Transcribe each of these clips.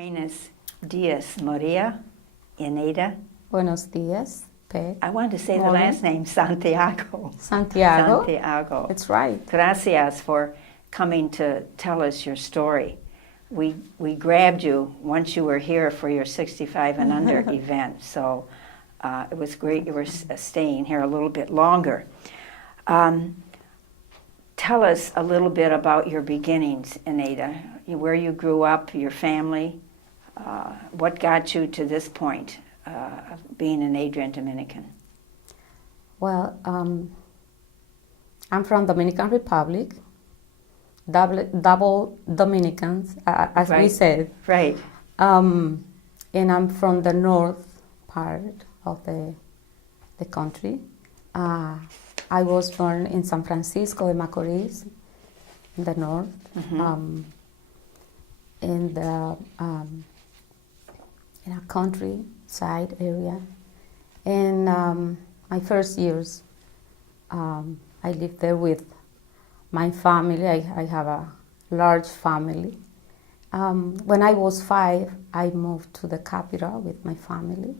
Buenos dias, Maria Eneida. Buenos días, Peg. I wanted to say Morning. the last name, Santiago. Santiago. Santiago. That's right. Gracias for coming to tell us your story. We grabbed you once you were here for your 65 and under event, so it was great you were staying here a little bit longer. Tell us a little bit about your beginnings, Eneida, where you grew up, your family, what got you to this point of being an Adrian Dominican. Well, I'm from Dominican Republic, double Dominicans, as we Right. said. Right. And I'm from the north part of the country. I was born in San Francisco de Macorís, in the north, in a countryside area. And my first years, I lived there with my family. I have a large family. When I was 5, I moved to the capital with my family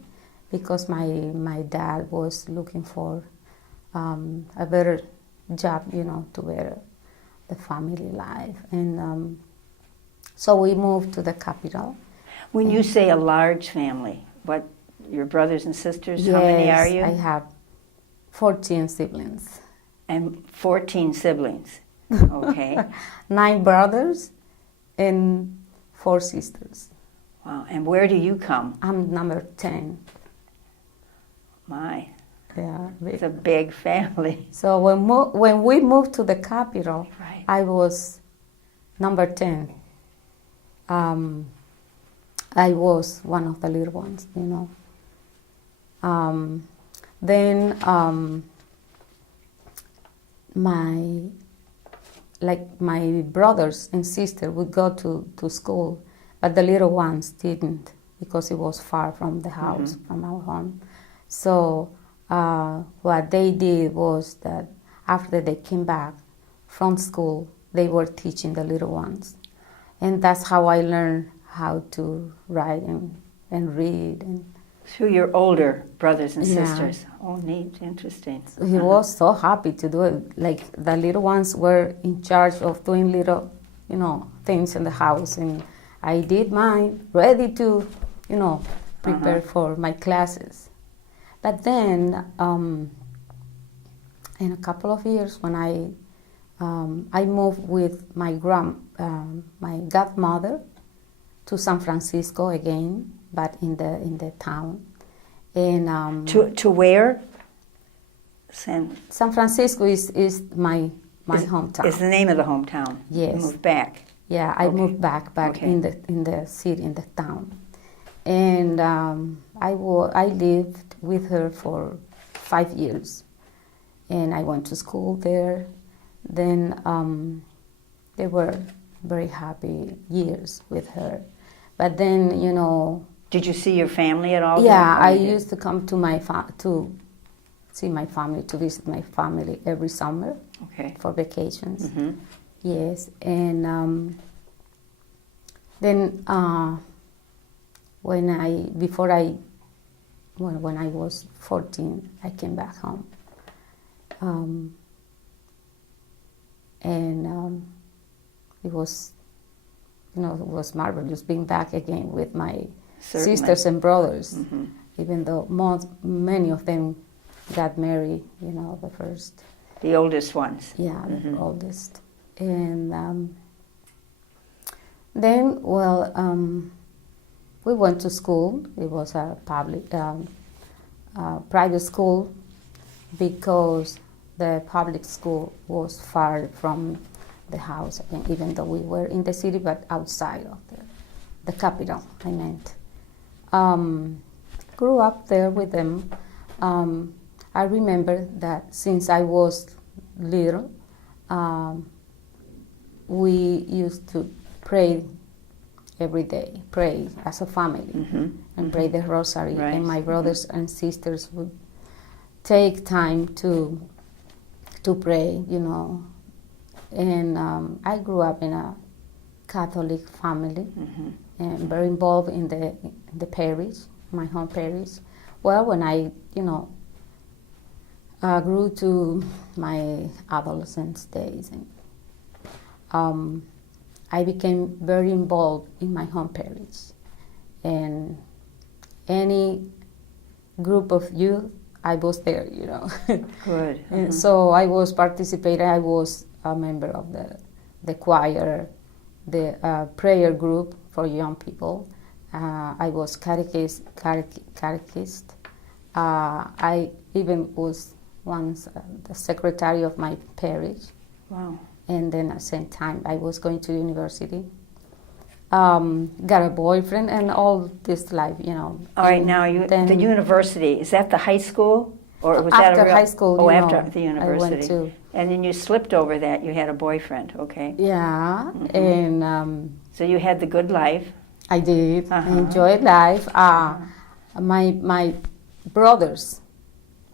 because my dad was looking for a better job, to better the family life. And so we moved to the capital. When you say a large family, what, your brothers and sisters, Yes, how many are you? I have 14 siblings. And 14 siblings. Okay. 9 brothers and 4 sisters. Wow. And where do you come? I'm number 10. My, Yeah. it's a big family. So when we moved to the capital, Right. I was number 10. I was one of the little ones, Then my brothers and sisters would go to school, but the little ones didn't because it was far from the house, from our home. So what they did was that after they came back from school, they were teaching the little ones. And that's how I learned how to write and read. And Through your older brothers and Yeah. sisters. Oh, neat. Interesting. he was so happy to do it. Like the little ones were in charge of doing little, things in the house. And I did mine, ready to, prepare for my classes. But then, in a couple of years, when I moved with my godmother to San Francisco again, but in the town. And To where? San Francisco is my hometown. Is the name of the hometown. Yes. You moved back. Yeah, I Okay. moved back Okay. in the city, in the town, and I lived with her for 5 years, and I went to school there. Then they were very happy years with her, but then Did you see your family at all? yeah, then? I used to come to to see my family, to visit my family every summer Okay. for vacations. Mhm. Yes, and then when I was 14, I came back home, and it was marvelous being back again with my Certainly. sisters and brothers, Mhm. even though many of them got married, the first. The oldest ones. Yeah, the Mhm. oldest. And then, we went to school. It was a private school because the public school was far from the house, even though we were in the city, but outside of the capital, I meant. Grew up there with them. I remember that since I was little, we used to pray every day, pray as a family, and pray the rosary. Right. And my brothers and sisters would take time to pray, And I grew up in a Catholic family and very involved in the parish, my home parish. Well, when I, grew to my adolescence days, and I became very involved in my home parish. And any group of youth, I was there, Good. And so I was participating. I was a member of the choir, the prayer group for young people. I was catechist. I even was once the secretary of my parish. Wow. And then at the same time, I was going to university. Got a boyfriend and all this life, All right, now the university, is that the high school? Or was after that a real, high school, after the university. I went to. And then you slipped over that, you had a boyfriend, okay? Yeah, and so you had the good life. I did. I enjoyed life. My brothers,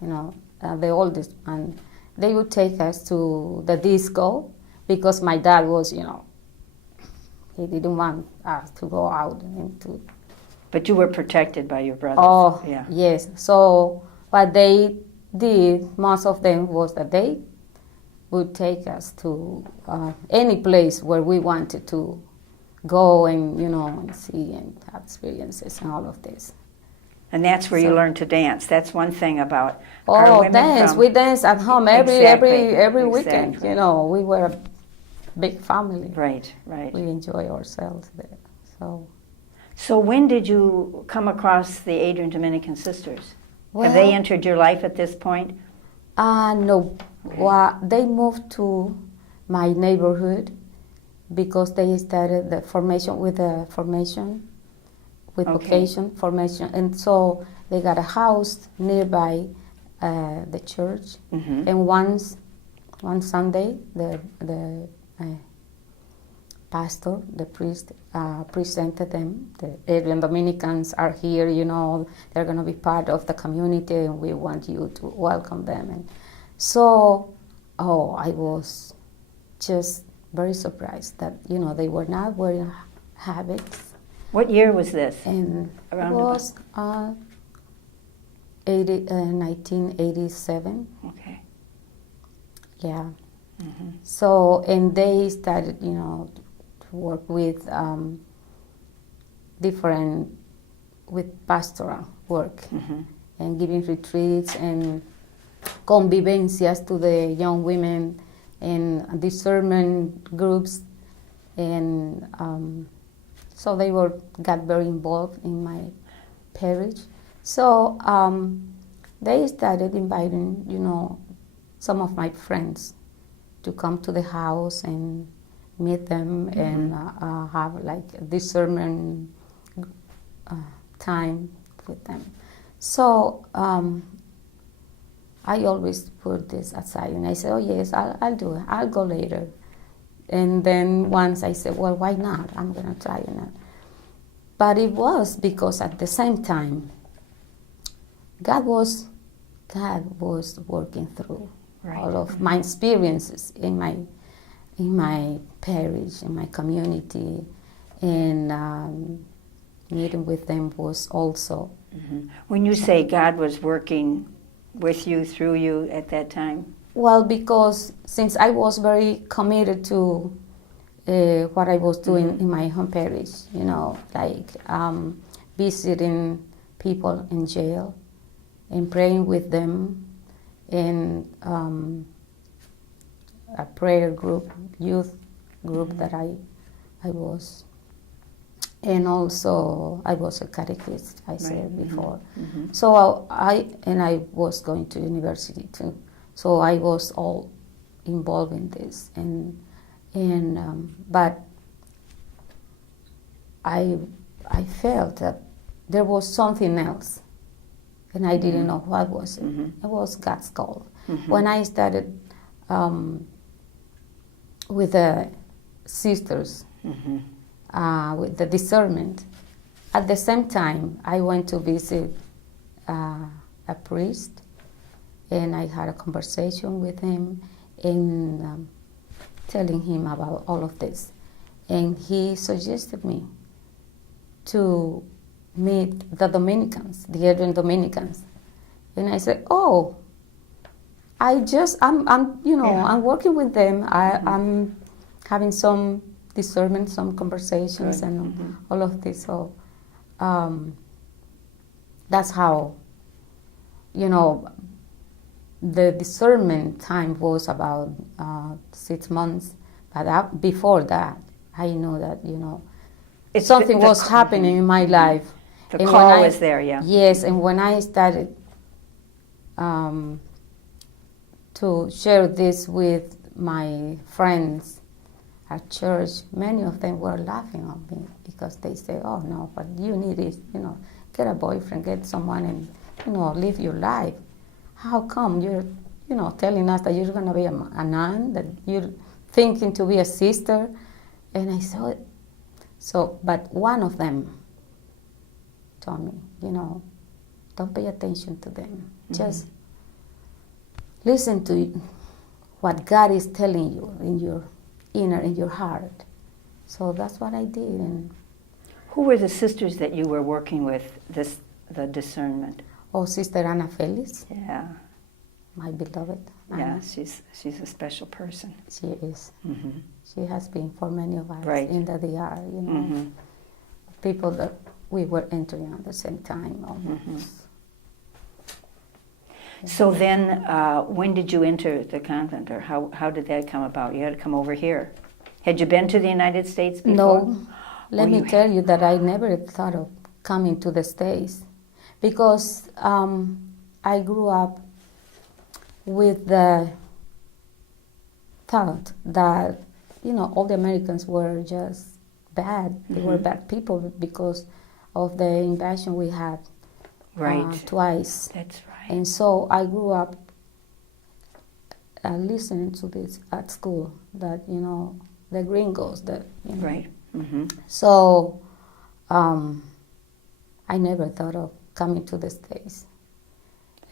the oldest, and they would take us to the disco because my dad was, he didn't want us to go out and to. But you were protected by your brothers. Oh, yeah. Yes. So what they did, most of them, was that they would take us to any place where we wanted to go and, and see and have experiences and all of this. And that's where you learned to dance. That's one thing about our women dance. We dance at home every weekend. Exactly. We were a big family. Right. We enjoy ourselves there. So when did you come across the Adrian Dominican Sisters? Well, have they entered your life at this point? No. Okay. Well, they moved to my neighborhood because they started the formation with vocation formation, and so they got a house nearby the church. And one Sunday, the pastor, the priest, presented them. The Adrian Dominicans are here, they're going to be part of the community, and we want you to welcome them. And so, I was just very surprised that, they were not wearing habits. What year was this? And it was 1987. Okay. Yeah. So, and they started, to work with with pastoral work and giving retreats and convivencias to the young women and discernment groups, and so they got very involved in my parish. So they started inviting, some of my friends to come to the house and meet them and have like a discernment time with them. So I always put this aside, and I said, oh yes, I'll do it. I'll go later. And then once I said, well, why not? I'm going to try it. But it was because at the same time, God was working through all of my experiences in my parish, in my community, and meeting with them was also. When you say God was working with you, through you at that time? Well, because since I was very committed to what I was doing in my home parish, like visiting people in jail and praying with them, and a prayer group, youth group that I was. And also I was a catechist, I said before. So I was going to university too. So I was all involved in this, but I felt that there was something else, and I didn't know what was it. It was God's call. When I started with the sisters, with the discernment, at the same time I went to visit a priest, and I had a conversation with him and telling him about all of this. and he suggested me to meet the Dominicans, the Adrian Dominicans. And I said, oh, I'm working with them. I'm having some discernment, some conversations, Good. and all of this. So that's how, the discernment time was about 6 months. But before that, I know that, It's something was happening in my life. The And call when was there, yeah. Yes, and when I started to share this with my friends at church, many of them were laughing at me because they say, "Oh no, what you need is, get a boyfriend, get someone, and live your life. How come you're, telling us that you're going to be a nun, that you're thinking to be a sister?" And I saw it. So, but one of them told me, don't pay attention to them. Just listen to what God is telling you in your in your heart. So that's what I did. And Who were the sisters that you were working with, the discernment? Sister Ana Felix, Yeah, my beloved Ana. yeah, she's a special person. She is. Mm-hmm. She has been for many of us Right. in the DR, Mm-hmm. people that we were entering at the same time. Almost. So then, when did you enter the convent, or how did that come about? You had to come over here. Had you been to the United States before? No, let Oh, me you tell you that I never thought of coming to the States because I grew up with the thought that, all the Americans were just bad. They were bad people because of the invasion we had Right. twice. That's right. And so I grew up listening to this at school, that, the gringos, that, Right. Mm-hmm. So I never thought of coming to the States.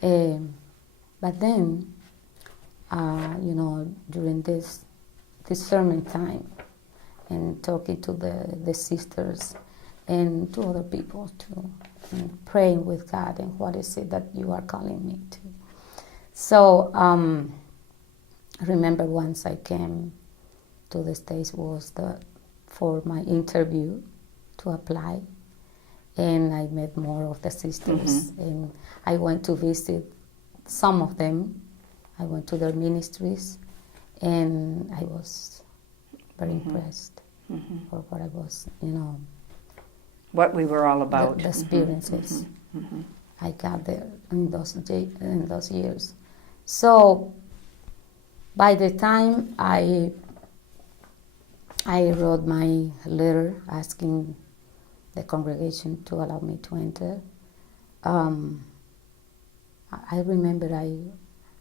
But then, during this sermon time and talking to the sisters and to other people too, and praying with God, and what is it that you are calling me to? So I remember once I came to the States was for my interview to apply, and I met more of the sisters, and I went to visit some of them. I went to their ministries, and I was very impressed for what I was, What we were all about. the experiences I got there in those years. So by the time I wrote my letter asking the congregation to allow me to enter, I remember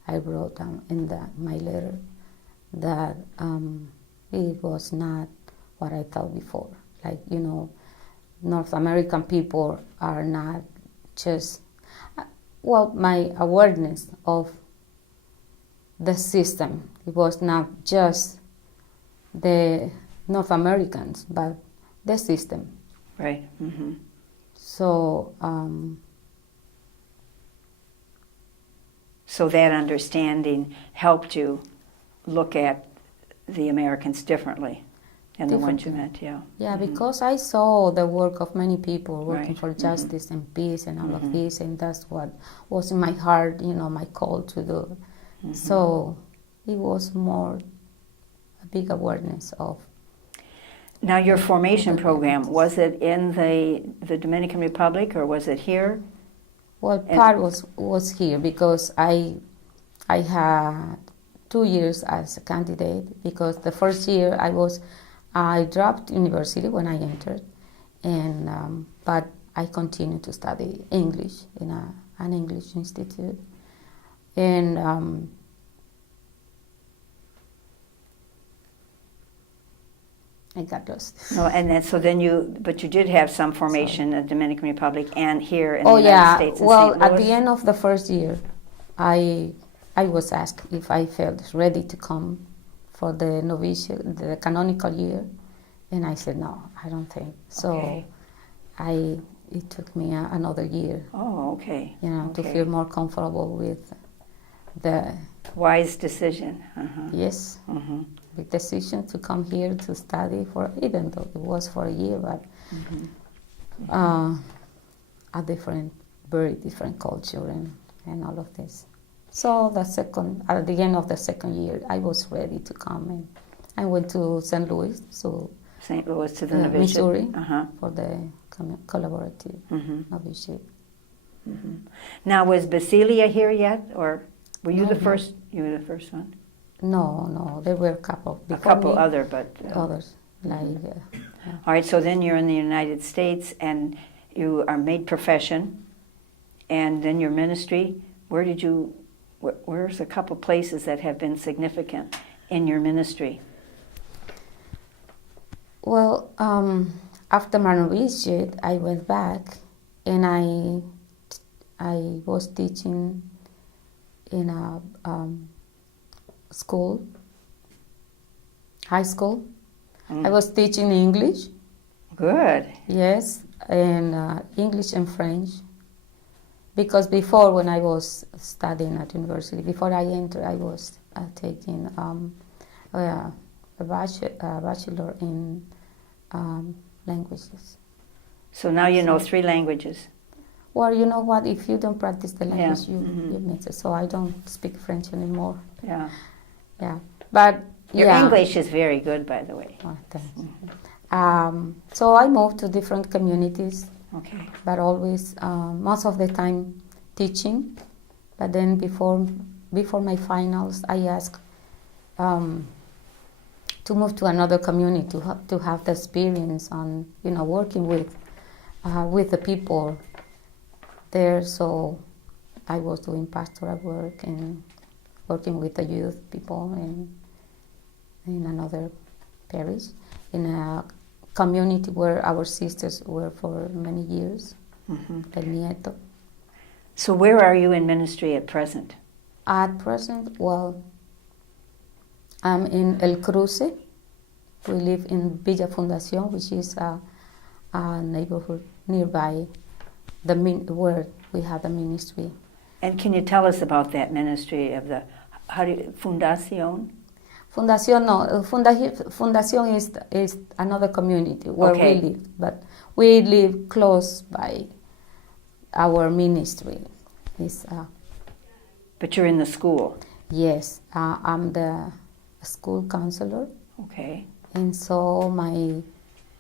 I wrote down in my letter that it was not what I thought before. Like, North American people are not just, my awareness of the system, it was not just the North Americans, but the system. Right. Mm-hmm. So, So that understanding helped you look at the Americans differently and the ones you met, yeah. yeah, because I saw the work of many people working Right. for justice and peace and all of this, and that's what was in my heart, my call to do. So it was more a big awareness of. Now your formation program, was it in the Dominican Republic or was it here? Well, part was here because I had 2 years as a candidate, because the first year I dropped university when I entered, and but I continued to study English in an English institute, and I got lost. No, and then so then but you did have some formation in the Dominican Republic and here in the United States. In Well, St. at Louis? the end of the first year, I was asked if I felt ready to come for the novitiate, the canonical year, And I said, no, I don't think. So Okay. it took me another year, Oh, okay. to Okay. feel more comfortable with the, Wise decision. Uh-huh. yes, Mm-hmm. big decision to come here to study even though it was for a year, but Mm-hmm. a very different culture and all of this. So at the end of the second year, I was ready to come, and I went to St. Louis, so St. Louis to the novitiate. Missouri, Uh-huh. for the collaborative Mm-hmm. novitiate. Mm-hmm. Now, was Basilia here yet, or were you No, the no. first? You were the first one. No, there were a couple A before couple me, other, but others, like, all right. So then you're in the United States, and you are made profession, and then your ministry. Where did you? Where's a couple places that have been significant in your ministry? well, after my novitiate, I went back, and I was teaching in a school, high school. I was teaching English, Good. yes, and English and French. Because before, when I was studying at university, before I entered, I was taking a bachelor in languages. So now you know 3 languages. Well, you know what? If you don't practice the language, Yeah. you miss it. So I don't speak French anymore. Yeah. Yeah, but Your yeah. English is very good, by the way. Oh, thanks. So I moved to different communities, Okay. but always most of the time teaching. But then before my finals, I asked to move to another community to have the experience on working with the people there. So I was doing pastoral work and working with the youth people in another parish, in a community where our sisters were for many years, El Nieto. So where are you in ministry at present? At present, well, I'm in El Cruce. We live in Villa Fundación, which is a neighborhood nearby where we have the ministry. And can you tell us about that ministry of Fundación? Fundación, no. Fundación is another community where Okay. we live, but we live close by our ministry. But you're in the school. Yes, I'm the school counselor, Okay. and so my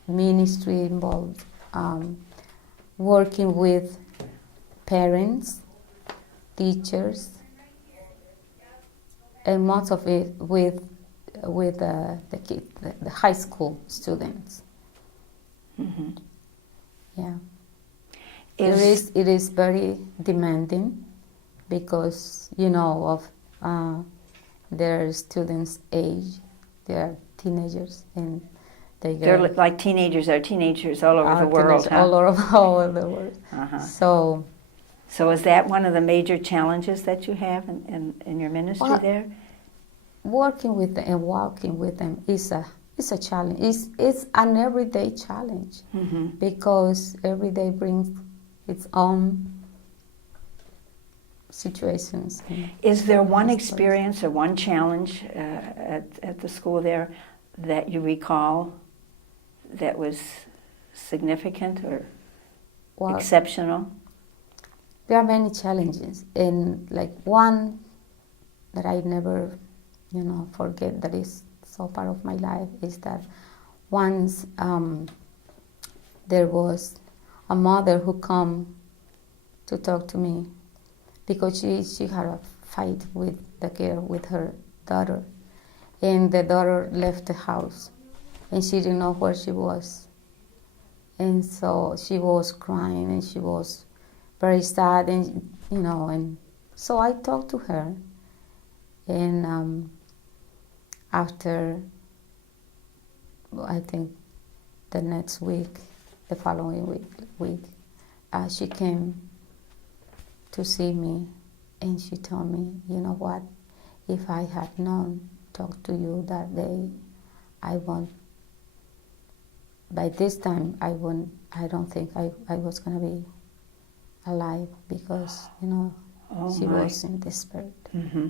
ministry involved working with parents, teachers, and most of it with the kids, the high school students. Mm-hmm. Yeah, it is very demanding because of their students' age. They are teenagers, and They're like teenagers are teenagers all over the world, huh? all over the world. Uh-huh. So is that one of the major challenges that you have in your ministry Well, there? working with them and walking with them is a challenge. It's an everyday challenge Mm-hmm. because every day brings its own situations. Is there one experience or one challenge at the school there that you recall that was significant or exceptional? There are many challenges, and like one that I never, forget, that is so part of my life, is that once there was a mother who come to talk to me because she had a fight with her daughter, and the daughter left the house, and she didn't know where she was, and so she was crying, and she was very sad, and and so I talked to her, and after, I think the following week, she came to see me, and she told me, you know what, if I had talked to you that day, I won't by this time, I don't think I was going to be alive because, she was in despair. Mm-hmm.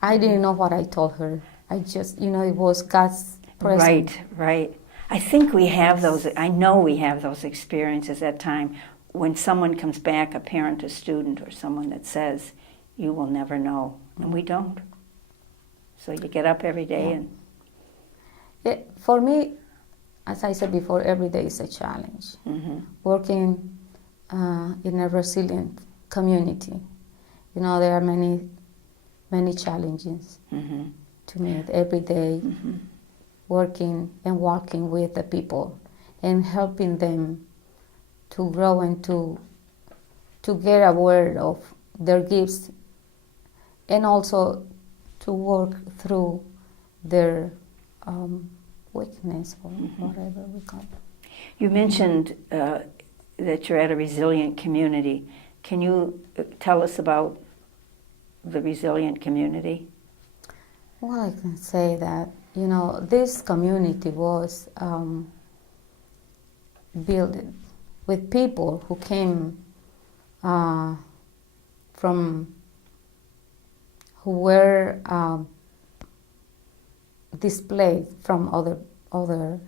I didn't know what I told her. I just, it was God's presence. Right. I think we have those, I know we have those experiences at time when someone comes back, a parent, a student, or someone that says, you will never know, and we don't. So you get up every day and... For me, as I said before, every day is a challenge. Mm-hmm. Working in a resilient community, there are many challenges Mm-hmm. to meet every day, Mm-hmm. working and walking with the people and helping them to grow and to get aware of their gifts and also to work through their weakness or whatever we call it. You mentioned that you're at a resilient community. Can you tell us about the resilient community? Well, I can say that, this community was built with people who came who were displaced from other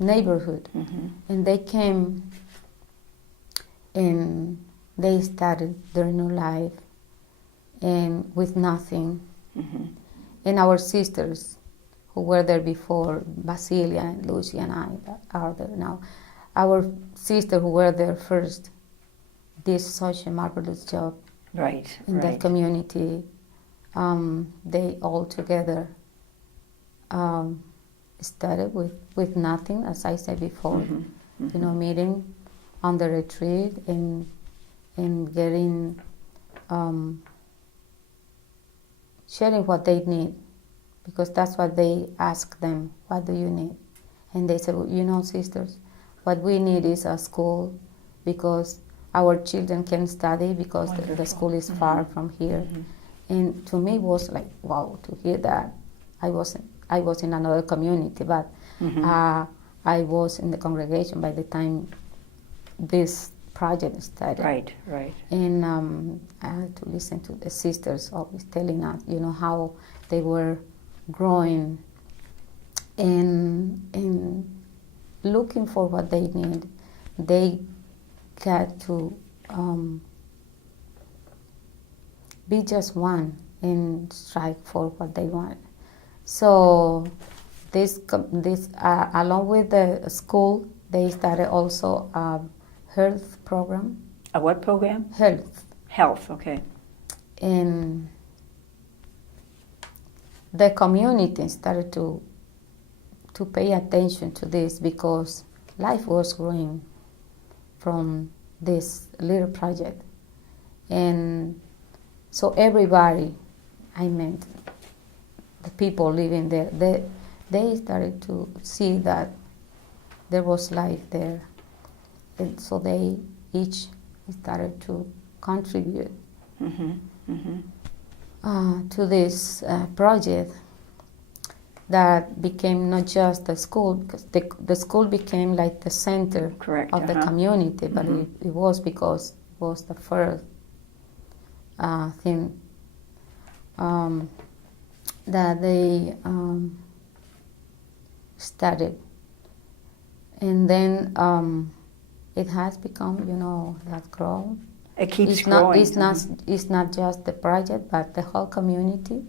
neighborhood, Mm-hmm. and they came and they started their new life and with nothing. Mm-hmm. And our sisters who were there before, Basilia and Lucy and I are there now. Our sisters who were there first did such a marvelous job in that community. They all together started with nothing, as I said before, Mm-hmm. Mm-hmm. Meeting on the retreat and getting, sharing what they need, because that's what they ask them, what do you need? And they said, well, sisters, what we need is a school because our children can study because the school is far from here. Mm-hmm. And to me it was like, wow, to hear that. I was in another community, but Mm-hmm. I was in the congregation by the time this project started. Right. And I had to listen to the sisters always telling us, how they were growing and looking for what they need. They got to be just one and strive for what they want. So this along with the school, they started also a health program. A what program? Health. Okay. And the community started to pay attention to this because life was growing from this little project. And so everybody, I meant the people living there, they started to see that there was life there. And so they each started to contribute Mm-hmm. Mm-hmm. To this project that became not just the school, because the school became like the center of the community, but Mm-hmm. it was because it was the first thing that they started. And then it has become, that grown. It keeps growing. It's not just the project, but the whole community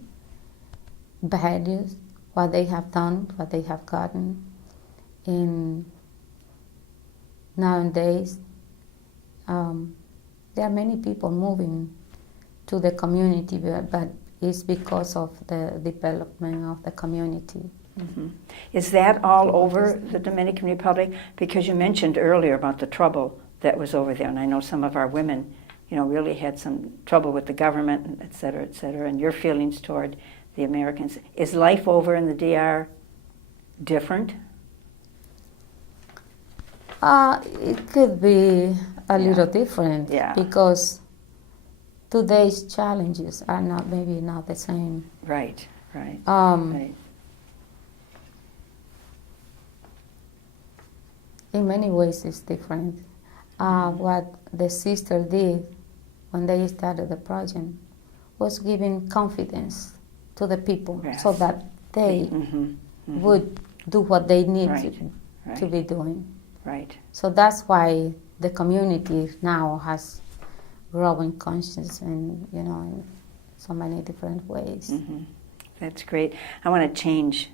values what they have done, what they have gotten. And nowadays, there are many people moving to the community, but it's because of the development of the community. Mm-hmm. Is that all over the Dominican Republic? Because you mentioned earlier about the trouble that was over there, and I know some of our women, really had some trouble with the government, et cetera, and your feelings toward the Americans. Is life over in the DR different? It could be a little different, because today's challenges are maybe not the same. Right. In many ways, it's different. What the sister did when they started the project was giving confidence to the people, Yes. so that they would do what they need Right. to be doing. Right. So that's why the community now has growing conscience, and in so many different ways. That's great. I want to change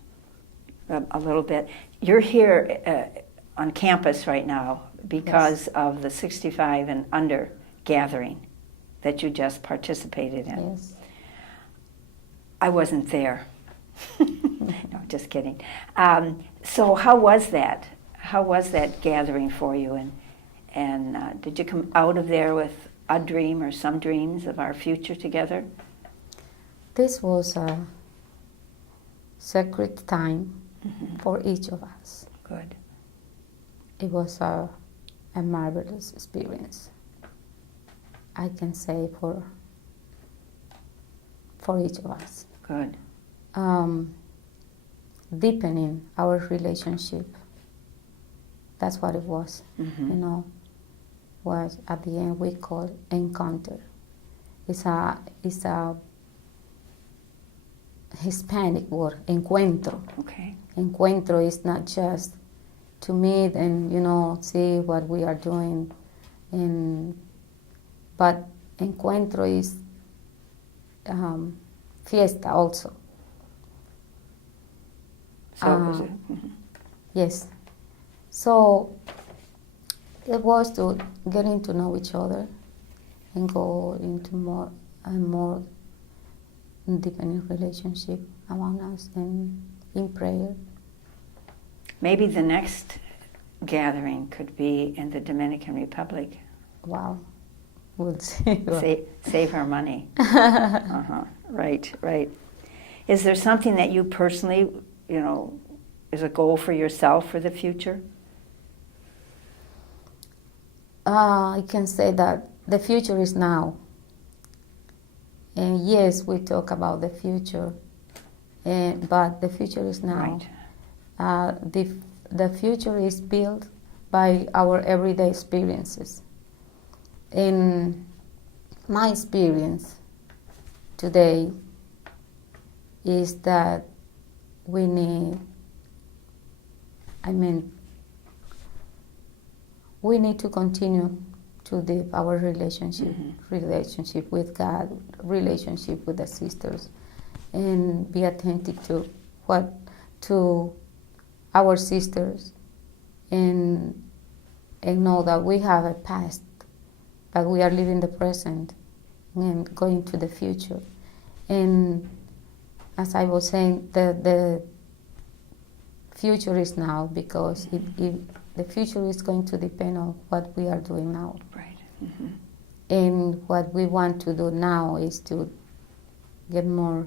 a little bit. You're here on campus right now because of the 65 and under gathering that you just participated in. Yes. I wasn't there. No, just kidding. So how was that? How was that gathering for you? And did you come out of there with a dream or some dreams of our future together? This was a sacred time for each of us. Good. It was a marvelous experience, I can say, for each of us. Good. Deepening our relationship. That's what it was. Was at the end we call encounter. It's a Hispanic word, encuentro. Okay. Encuentro is not just to meet and see what we are doing, but encuentro is fiesta also. So Yes. So it was to getting to know each other and go into more and more deepening relationship among us and in prayer. maybe the next gathering could be in the Dominican Republic. Wow. We'll see. Save our money. Right. Is there something that you personally, is a goal for yourself for the future? I can say that the future is now. And yes, we talk about the future, but the future is now. Right. The future is built by our everyday experiences. In my experience today is that we need to continue to deep our relationship with God, relationship with the sisters, and be attentive to our sisters, and know that we have a past, but we are living the present and going to the future. And as I was saying, the future is now, because the future is going to depend on what we are doing now. Right. And what we want to do now is to get more,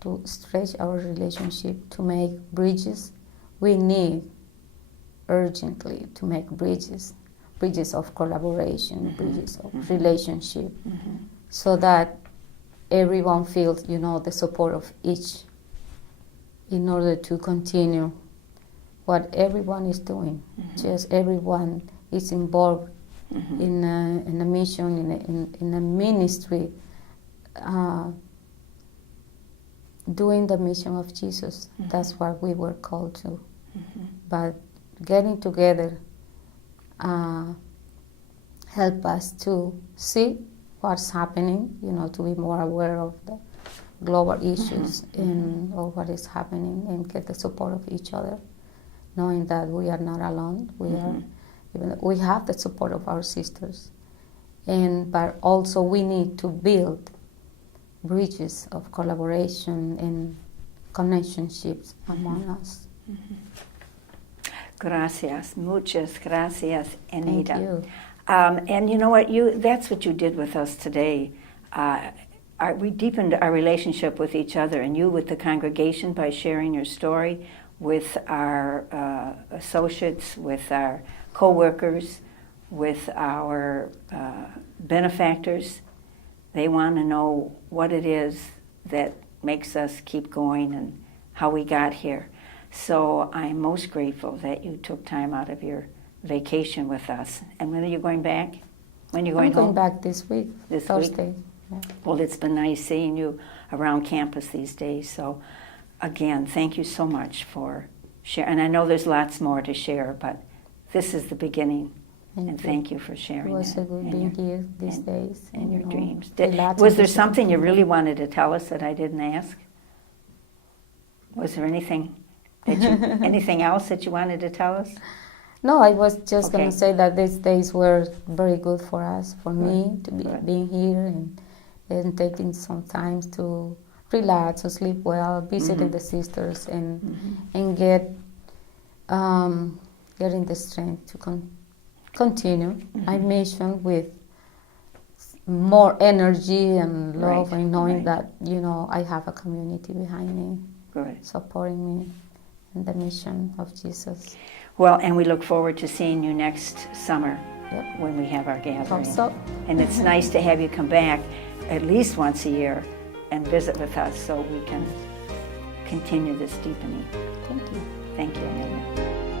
to stretch our relationship, to make bridges. We need urgently to make bridges of collaboration, bridges of relationship, so that everyone feels, the support of each, in order to continue what everyone is doing. Just everyone is involved in a mission, in a ministry, doing the mission of Jesus. That's what we were called to. But getting together help us to see what's happening, to be more aware of the global issues and of what is happening, and get the support of each other, knowing that we are not alone. We have the support of our sisters, but also we need to build bridges of collaboration and connectionships among us. Gracias, muchas gracias, Eneida. Thank you. And you know what? That's what you did with us today. We deepened our relationship with each other, and you with the congregation, by sharing your story with our associates, with our co-workers, with our benefactors. They want to know what it is that makes us keep going and how we got here. So I'm most grateful that you took time out of your vacation with us. And when are you going back? When are you going I'm going home? back this week, This Thursday. week? Yeah. Well, it's been nice seeing you around campus these days. So again, thank you so much for sharing. And I know there's lots more to share, but this is the beginning. And thank you for It sharing was that. a good being here these days. And your you know, dreams. relaxing Was there with something you people. really wanted to tell us that I didn't ask? Was there anything that anything else that you wanted to tell us? No, I was just going Okay. to say that these days were very good for us, for me, to be Good. being here and taking some time to relax, to sleep well, visiting Mhm. the sisters, and Mhm. and getting the strength to continue my Mhm. mission with more energy and love, Right, and knowing right. that I have a community behind me, Good. supporting me in the mission of Jesus. Well, and we look forward to seeing you next summer Yep. when we have our gathering. Hope so. And it's nice to have you come back at least once a year and visit with us so we can continue this deepening. Thank you. Thank you, Eneida.